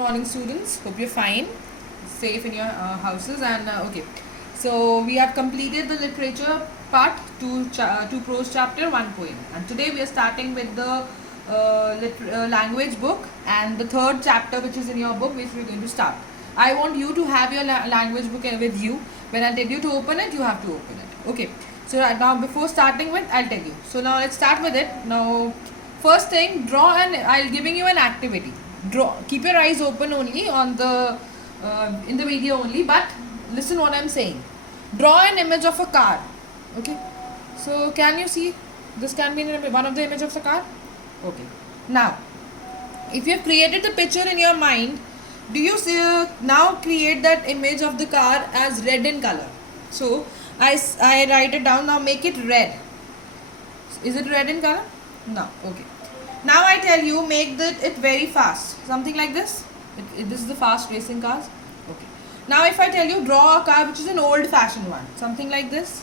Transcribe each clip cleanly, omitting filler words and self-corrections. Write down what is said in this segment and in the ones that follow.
morning, students. Hope you're fine, safe in your houses. And okay, so we have completed the literature part, two prose chapter, one poem, and today we are starting with the language book and the third chapter, which is in your book, which we're going to start. I want you to have your language book with you. When I tell you to open it, you have to open it. Okay. So now before starting with, I'll tell you. So now let's start with it. Now, first thing, draw and I'll giving you an activity. Draw. Keep your eyes open only on the in the video only, but listen what I'm saying. Draw an image of a car. Okay. So can you see? This can be one of the image of the car. Okay. Now, if you have created the picture in your mind, do you see, now create that image of the car as red in color? So I write it down. Now make it red. Is it red in color? No. Okay. Now I tell you, make it very fast. Something like this. This is the fast racing cars. Okay. Now if I tell you, draw a car which is an old fashioned one. Something like this.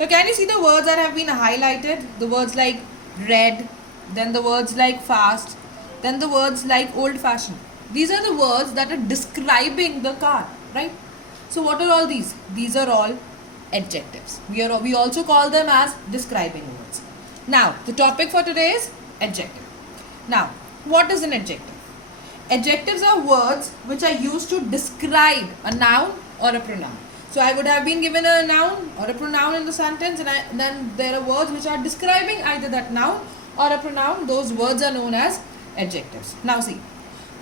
Now can you see the words that have been highlighted? The words like red, then the words like fast, then the words like old fashioned. These are the words that are describing the car, right? So what are all these? These are all adjectives. We also call them as describing words. Now, the topic for today is adjective. Now, what is an adjective? Adjectives are words which are used to describe a noun or a pronoun. So, I would have been given a noun or a pronoun in the sentence, and then there are words which are describing either that noun or a pronoun. Those words are known as adjectives. Now, see,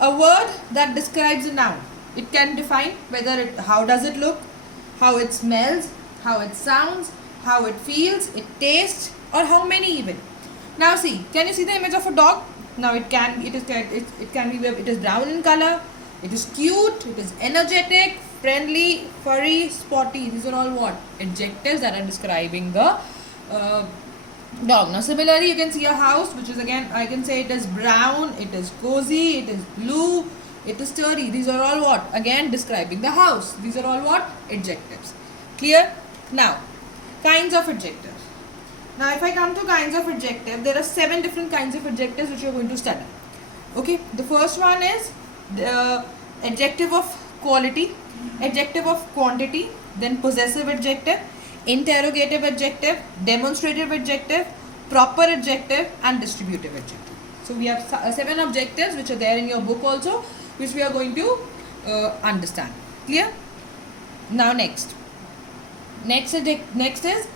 a word that describes a noun. It can define how does it look, how it smells, how it sounds, how it feels, it tastes, or how many even. Now see, can you see the image of a dog? Now it is brown in color, it is cute, it is energetic, friendly, furry, spotty. These are all what? Adjectives that are describing the dog. Now similarly, you can see a house, which is again, I can say it is brown, it is cozy, it is blue, it is sturdy. These are all what? Again describing the house. These are all what? Adjectives. Clear? Now, kinds of adjectives. Now if I come to kinds of adjective, there are 7 different kinds of adjectives which you are going to study. Okay, the first one is the adjective of quality, adjective of quantity, then possessive adjective, interrogative adjective, demonstrative adjective, proper adjective, and distributive adjective. So we have 7 adjectives which are there in your book also, which we are going to understand. Clear? Now next is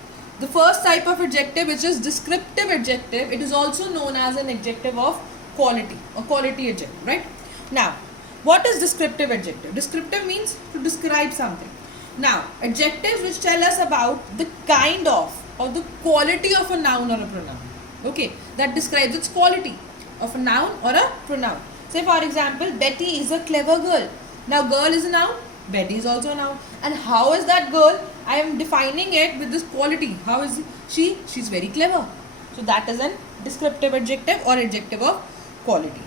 the first type of adjective, which is descriptive adjective. It is also known as an adjective of quality, or quality adjective, right? Now, what is descriptive adjective? Descriptive means to describe something. Now, adjectives which tell us about the kind of or the quality of a noun or a pronoun. Okay, that describes its quality of a noun or a pronoun. Say for example, Betty is a clever girl. Now, girl is a noun, Betty is also a noun. And how is that girl? I am defining it with this quality. How is she? She's very clever. So that is an descriptive adjective or adjective of quality.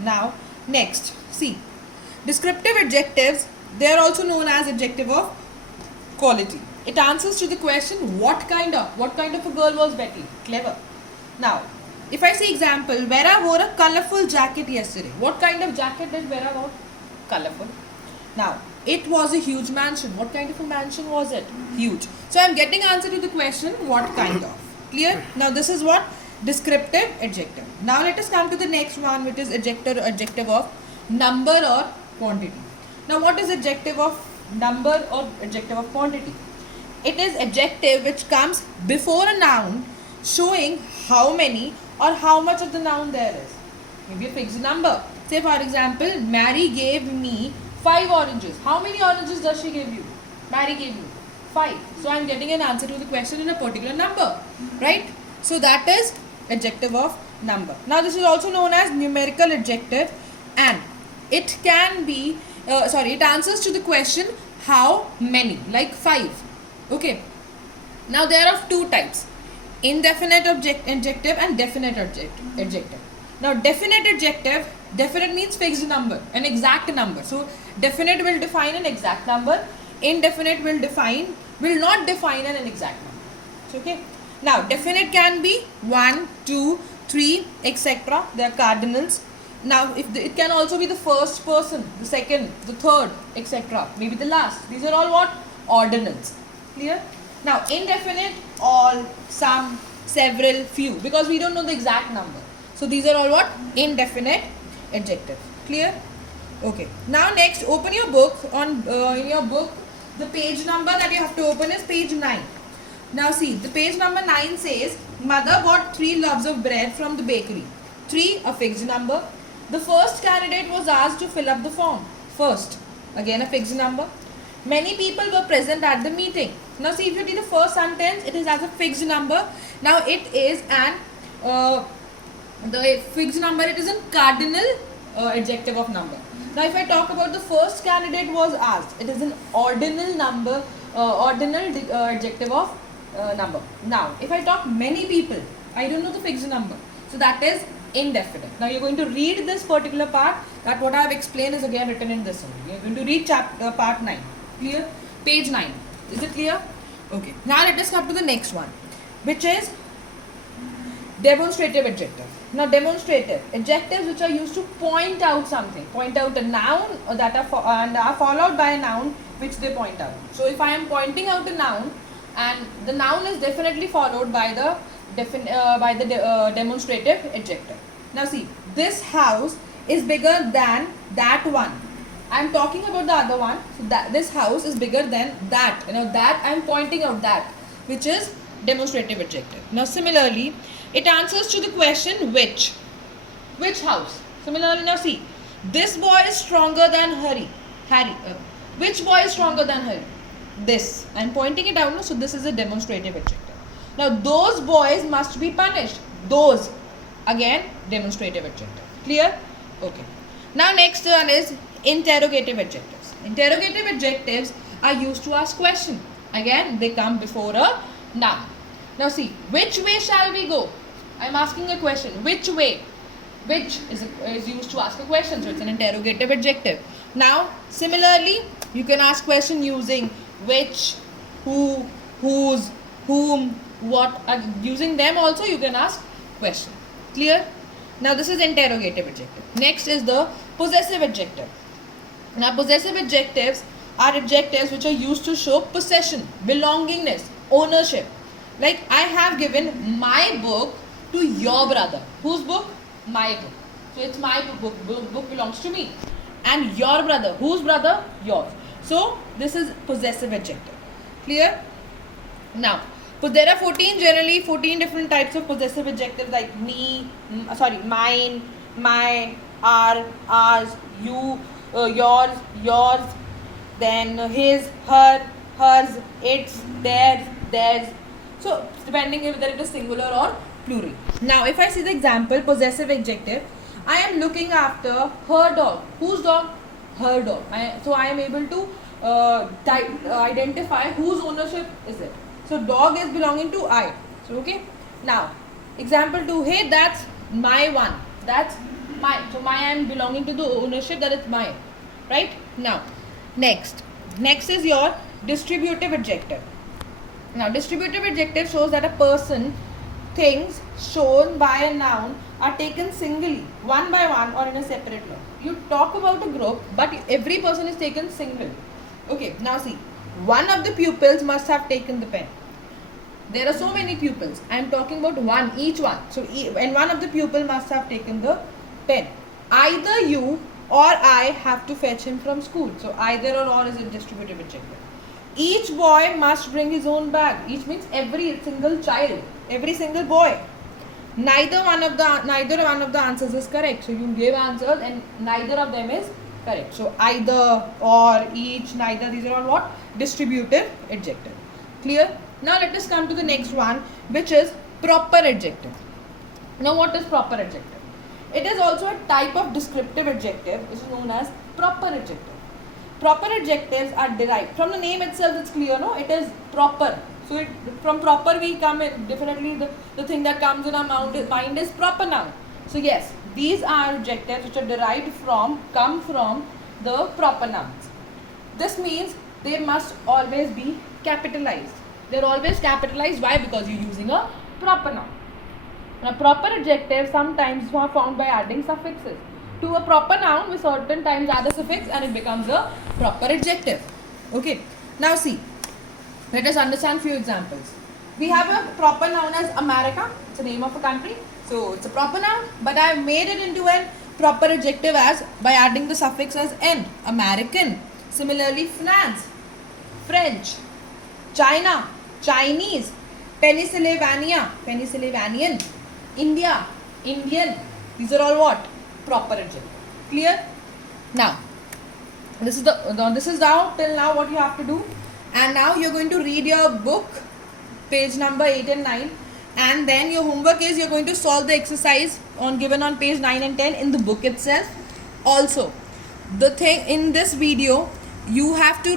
Now, next, see, descriptive adjectives, they are also known as adjective of quality. It answers to the question, what kind of a girl was Betty? Clever. Now, if I say example, Vera wore a colorful jacket yesterday. What kind of jacket did Vera wear? Colorful. Now, it was a huge mansion. What kind of a mansion was it? Huge. So, I am getting answer to the question, what kind of. Clear? Now, this is what? Descriptive adjective. Now, let us come to the next one, which is adjective of number or quantity. Now, what is adjective of number or adjective of quantity? It is adjective which comes before a noun, showing how many or how much of the noun there is. Maybe a fixed number. Say for example, Mary gave me 5 oranges. How many oranges does she give you? Mary gave you 5. So I am getting an answer to the question in a particular number, right? So that is adjective of number. Now this is also known as numerical adjective, and it can be it answers to the question how many, like 5. Okay. Now there are 2 types, indefinite adjective and definite adjective. Now definite adjective, definite means fixed number, an exact number. So definite will define an exact number, indefinite will not define an exact number. Okay. Now definite can be 1, 2, 3, etc. They are cardinals. Now, it can also be the first person, the second, the third, etc. Maybe the last. These are all what? Ordinals. Clear? Now, indefinite, all, some, several, few, because we don't know the exact number. So, these are all what? Indefinite adjectives. Clear? Okay. Now, next, open your book. In your book, the page number that you have to open is page 9. Now, see, the page number 9 says, Mother bought 3 loaves of bread from the bakery. 3, a fixed number. The first candidate was asked to fill up the form. First, again a fixed number. Many people were present at the meeting. Now see, if you read the first sentence, it is as a fixed number. Now it is the fixed number, it is a cardinal adjective of number. Now if I talk about the first candidate was asked, it is an ordinal number, adjective of number. Now if I talk many people, I don't know the fixed number. So that is indefinite. Now you're going to read this particular part, that what I have explained is again written in this only. You're going to read part 9. Clear? Page 9. Is it clear? Okay. Now let us come to the next one, which is demonstrative adjective. Now demonstrative adjectives which are used to point out something, point out a noun that are followed by a noun which they point out. So if I am pointing out a noun and the noun is definitely followed by the demonstrative adjective. Now see, this house is bigger than that one. I am talking about the other one. So that this house is bigger than that. That I am pointing out that, which is demonstrative adjective. Now similarly, it answers to the question which. Which house? Similarly, now see, this boy is stronger than Harry. Which boy is stronger than Harry? This. I am pointing it out. So this is a demonstrative adjective. Now those boys must be punished. Those, again, demonstrative adjective. Clear? Okay. Now next one is interrogative adjectives. Interrogative adjectives are used to ask question. Again, they come before a noun. Now see, which way shall we go? I am asking a question. Which way? Which is used to ask a question. So it's an interrogative adjective. Now similarly, you can ask question using which, who, whose, whom, what. Using them also you can ask question. Clear? Now this is interrogative adjective. Next is the possessive adjective. Now possessive adjectives are adjectives which are used to show possession, belongingness, ownership. Like I have given my book to your brother. Whose book? My book. So it's my book. Book belongs to me. And your brother. Whose brother? Yours. So this is possessive adjective. Clear? Now, there are 14 different types of possessive adjectives like mine, my, our, ours, you, yours, then his, her, hers, its, theirs. So depending whether it is singular or plural. Now if I see the example, possessive adjective, I am looking after her dog. Whose dog? Her dog. So I am able to identify whose ownership is it. So dog is belonging to I. So okay. Now example 2. Hey, that's my one. That's my. So my I am belonging to the ownership, that is my. Right? Now next is your distributive adjective. Now distributive adjective shows that a person, things shown by a noun are taken singly, one by one, or in a separate law. You talk about a group, but every person is taken single. Okay, now see, one of the pupils must have taken the pen. There are so many pupils. I am talking about one, each one. So, and one of the pupil must have taken the pen. Either you or I have to fetch him from school. So, either or is a distributive adjective. Each boy must bring his own bag. Each means every single child, every single boy. Neither one of the answers is correct. So, you give answers and neither of them is correct. So, either, or, each, neither, these are all what? Distributive adjective. Clear? Now, let us come to the next one, which is proper adjective. Now, what is proper adjective? It is also a type of descriptive adjective. This is known as proper adjective. Proper adjectives are derived from the name itself. It's clear, no? It is proper. So, from proper we come in. Definitely, the thing that comes in our mind is proper noun. So, yes, these are adjectives which are come from the proper nouns. This means they must always be capitalized. They're always capitalized. Why? Because you're using a proper noun. Now, proper adjectives sometimes are found by adding suffixes. to a proper noun with certain times add a suffix and it becomes a proper adjective. Okay. Now see, let us understand few examples. We have a proper noun as America. It's the name of a country. So it's a proper noun, but I have made it into a proper adjective as by adding the suffix as N. American. Similarly, France, French, China, Chinese, Pennsylvania, Pennsylvanian, India, Indian. These are all what? Proper adjective. Clear? Now, this is now till now what you have to do. And now you're going to read your book, page number 8 and 9. And then your homework is you're going to solve the exercise given on page 9 and 10 in the book itself. Also, the thing in this video, you have to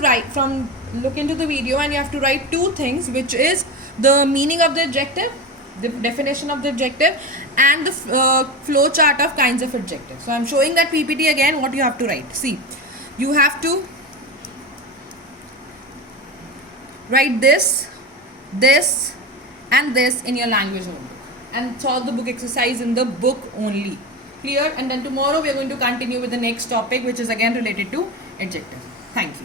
look into the video and you have to write two things, which is the meaning of the adjective, the definition of the adjective, and the flow chart of kinds of adjectives. So I'm showing that PPT again, what you have to write. See, you have to write this and this in your language notebook and solve the book exercise in the book only. Clear? And then tomorrow we are going to continue with the next topic, which is again related to adjectives. Thank you.